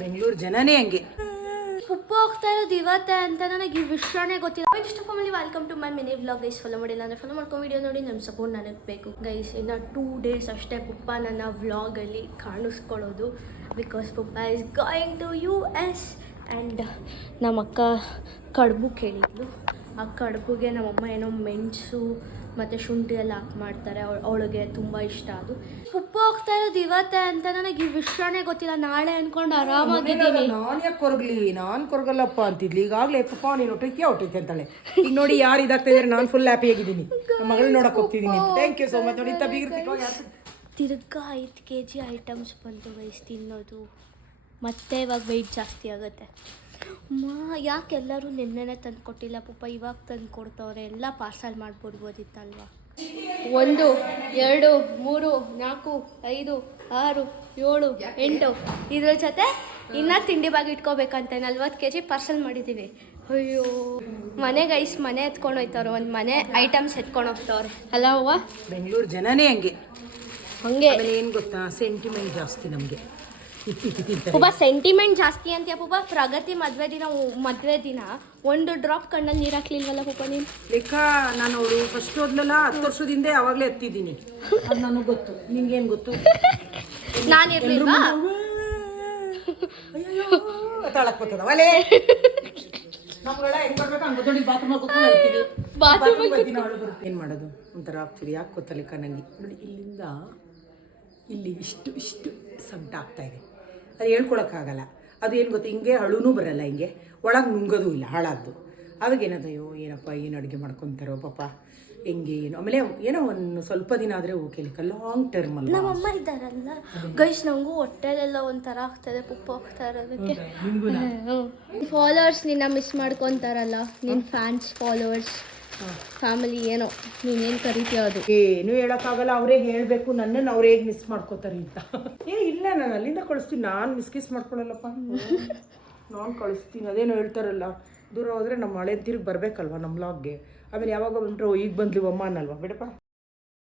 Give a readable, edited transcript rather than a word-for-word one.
ಬೆಂಗಳೂರು ಜನನೇ ಹಂಗೆ. ಉಪ್ಪ ಹೋಗ್ತಾ ಇರೋದು ಇವತ್ತೇ ಅಂತ ನನಗೆ ಈ ವಿಷಯನೇ ಗೊತ್ತಿಲ್ಲ. ಇಷ್ಟ family, welcome to my mini vlog. Guys follow ಮಾಡಿಲ್ಲ ಅಂದರೆ ಫಾಲೋ ಮಾಡ್ಕೊಂಡು ವಿಡಿಯೋ ನೋಡಿ ನಮ್ಮ ಸಪೋರ್ಟ್ ನನಗೆ ಬೇಕು ಗೈಸ್. ಇನ್ನು 2 days ಅಷ್ಟೇ ಪುಪ್ಪ ನನ್ನ ವ್ಲಾಗಲ್ಲಿ ಕಾಣಿಸ್ಕೊಳ್ಳೋದು. ಬಿಕಾಸ್ ಪುಪ್ಪ is going to US and ನಮ್ಮ ಅಕ್ಕ ಕಡುಬು ಕೇಳಿದ್ಲು. ಆ ಕಡುಬುಗೆ ನಮ್ಮಮ್ಮ ಏನೋ ಮೆಣಸು ಮತ್ತು ಶುಂಠಿ ಎಲ್ಲ ಹಾಕಿ ಮಾಡ್ತಾರೆ. ಅವಳಿಗೆ ತುಂಬ ಇಷ್ಟ ಅದು. ಉಪ್ಪು ಹೋಗ್ತಾ ಇರೋದು ಇವತ್ತೇ ಅಂತ ನನಗೆ ಈ ವಿಷಯನೇ ಗೊತ್ತಿಲ್ಲ. ನಾಳೆ ಅಂದ್ಕೊಂಡು ಆರಾಮಾಗಿದ್ದೀನಿ. ನಾನು ಯಾಕೆ ಕೊರಗಲಿ, ನಾನು ಕೊರಗಲ್ಲಪ್ಪ ಅಂತಿದ್ಲಿ. ಈಗಾಗಲೇ ಪಪ್ಪ ನೀನು ಹೊಟ್ಟೈತೆ ಅಂತಾಳೆ. ಈಗ ನೋಡಿ ಯಾರು ಇದಾಗ್ತಾ ಇದ್ದಾರೆ. ನಾನು ಫುಲ್ ಹ್ಯಾಪಿ ಆಗಿದ್ದೀನಿ. ನಮ್ಮ ಮಗಳು ನೋಡಕ್ಕೆ ಹೋಗ್ತಿದ್ದೀನಿ. Thank you so much. ನೋಡಿ ತಿರ್ಗಾ 5 kg ಐಟಮ್ಸ್ ಬಂತು ಗೈಸ್ ತಿನ್ನೋದು. ಮತ್ತೆ ಇವಾಗ ವೆಯ್ಟ್ ಜಾಸ್ತಿ ಆಗುತ್ತೆ. ಯಾಕೆ ಎಲ್ಲರೂ ನೆನ್ನೆನೆ ತಂದು ಕೊಟ್ಟಿಲ್ಲ ಪುಪ್ಪ, ಇವಾಗ ತಂದು ಕೊಡ್ತವ್ರೆ. ಎಲ್ಲ ಪಾರ್ಸಲ್ ಮಾಡ್ಬಿಡ್ಬೋದಿತ್ತಲ್ವ. 1 2 3 4 5 6 7 8 ಇದ್ರ ಜೊತೆ ಇನ್ನೂ ತಿಂಡಿ ಬಾಗಿ ಇಟ್ಕೋಬೇಕಂತೆ. 40 kg ಪಾರ್ಸಲ್ ಮಾಡಿದ್ದೀವಿ. ಅಯ್ಯೋ ಮನೆ ಗೈಸ್, ಮನೆ ಎತ್ಕೊಂಡು ಹೋಯ್ತವ್ರೆ. ಒಂದು ಮನೆ ಐಟಮ್ಸ್ ಎತ್ಕೊಂಡು ಹೋಗ್ತವ್ರೆ ಅಲ್ಲ ಅವ್ವ. ಬೆಂಗಳೂರು ಜನನೇ ಹಂಗೆ. ಏನು ಗೊತ್ತಾ, ಸೆಂಟಿಮೆಂಟ್ ಜಾಸ್ತಿ ನಮಗೆ. ಪುಬ್ಬ ಸೆಂಟಿಮೆಂಟ್ ಜಾಸ್ತಿ ಅಂತೀಯ ಪುಬ್ಬ. ಪ್ರಗತಿ ಮದುವೆ ದಿನ 1 ಡ್ರಾಪ್ ಕಣ್ಣಲ್ಲಿ ನೀರು ಹಾಕ್ಲಿಲ್ವಲ್ಲ ಪುಪ್ಪ ನೀನು. ಲೆಕ್ಕ ನಾನು ಅವಳು ಫಸ್ಟ್ ಹೋದ್ಲಲ್ಲ 10 ವರ್ಷದಿಂದ ಅವಾಗಲೇ ಎತ್ತಿದ್ದೀನಿ. ಅದು ನನಗೆ ಗೊತ್ತು, ನಿಂಗೇನು ಗೊತ್ತು? ನಾನು ಇರ್ಲಿಲ್ವಾ? ತಾಳಕ್ ಬರ್ತದ ಒಲೆ ನಮ್ಗಳ ಹೆಂಗ್ ಬರ್ಬೇಕು ಹಂಗೆ ದೊಡ್ಡ ಏನು ಮಾಡೋದು ಒಂಥರ ಆಗ್ತಿದೆ. ಯಾಕೆ ಗೊತ್ತಾ ಲೆಕ್ಕ ನನಗೆ ನೋಡಿ, ಇಲ್ಲಿಂದ ಇಲ್ಲಿ ಇಷ್ಟು ಸಂಟ ಆಗ್ತಾ ಇದೆ. ಅದು ಹೇಳ್ಕೊಳಕ್ಕಾಗಲ್ಲ. ಅದು ಏನು ಗೊತ್ತಾ, ಹಿಂಗೆ ಅಳುನೂ ಬರಲ್ಲ, ಹಿಂಗೆ ಒಳಗೆ ನುಂಗೋದು ಇಲ್ಲ, ಹಾಳಾದ್ದು. ಅದಕ್ಕೇನದು ಅಯ್ಯೋ ಏನಪ್ಪ ಏನು ಅಡುಗೆ ಮಾಡ್ಕೊತಾರೋ ಪಾಪ ಹೆಂಗೆ ಏನು. ಆಮೇಲೆ ಏನೋ ಒಂದು ಸ್ವಲ್ಪ ದಿನ ಆದರೆ ಓಕೆ, ಲೆಕ್ಕ ಲಾಂಗ್ ಟರ್ಮ್ ಅಲ್ಲ. ನಮ್ಮಮ್ಮ ಇದ್ದಾರಲ್ಲ ಗೈಸ್, ನನಗೂ ಹೊಟ್ಟೆಲೆಲ್ಲ ಒಂಥರ ಆಗ್ತದೆ ಪುಪ್ಪ ಹೋಗ್ತಾ ಇರೋದಕ್ಕೆ. ಫಾಲೋವರ್ಸ್ ನಿನ್ನ ಮಿಸ್ ಮಾಡ್ಕೊತಾರಲ್ಲ, ನಿನ್ನ ಫ್ಯಾನ್ಸ್ ಫಾಲೋವರ್ಸ್ ಫ್ಯಾಮಿಲಿ ಏನೋ ನೀನೇನು ಕರಿತೀಯ ಅದು ಏನು ಹೇಳೋಕ್ಕಾಗಲ್ಲ. ಅವರೇ ಹೇಳಬೇಕು ನನ್ನನ್ನು ಅವ್ರು ಹೇಗೆ ಮಿಸ್ ಮಾಡ್ಕೋತಾರೆ ಅಂತ. ಇಲ್ಲ ನಾನು ಅಲ್ಲಿಂದ ಕಳಿಸ್ತೀನಿ, ನಾನು ಮಿಸ್ ಮಾಡ್ಕೊಳ್ಳಲ್ಲಪ್ಪ. ನಾನು ಕಳಿಸ್ತೀನಿ. ಅದೇನೋ ಹೇಳ್ತಾರಲ್ಲ, ದೂರ ಹೋದರೆ ನಮ್ಮ ಹಳೆ ತಿರುಗಿ ಬರಬೇಕಲ್ವ ನಮ್ಮ ಲಾಗ್ಗೆ. ಆಮೇಲೆ ಯಾವಾಗ ಬಂದರು ಈಗ ಬಂದ್ಲಿ ಅಮ್ಮ ಅನ್ನಲ್ವ, ಬಿಡಪ್ಪ.